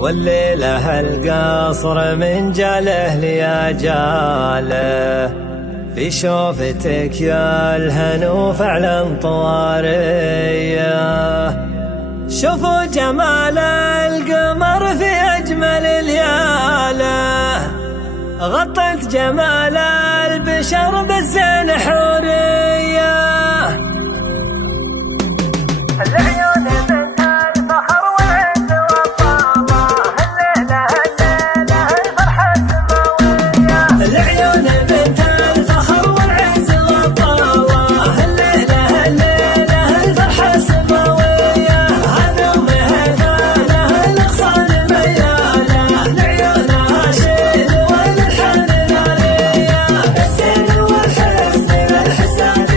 والليلة القصر من جاله ليجاله، في شوفتك يا الهنو فعلا طواريه. شوفوا جمال القمر في أجمل لياله، غطت جمال البشر بالزين حوريه. العيون منها الفخر والعز والطامة، الليلة الليلة الفرحة السماوية. العيون منها الفخر والعز والطامة، الليلة الليلة الفرحة السماوية. هذا ومهفانه الأغصان ميالة، لعيونها شيل والحان نارية. بالزين والحسن الحسان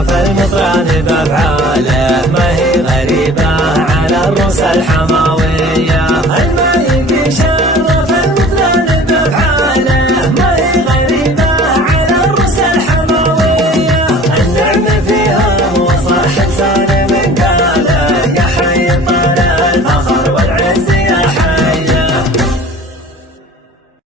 عاف المطران بأفعاله ما هي غريبة على الروس الحماوية.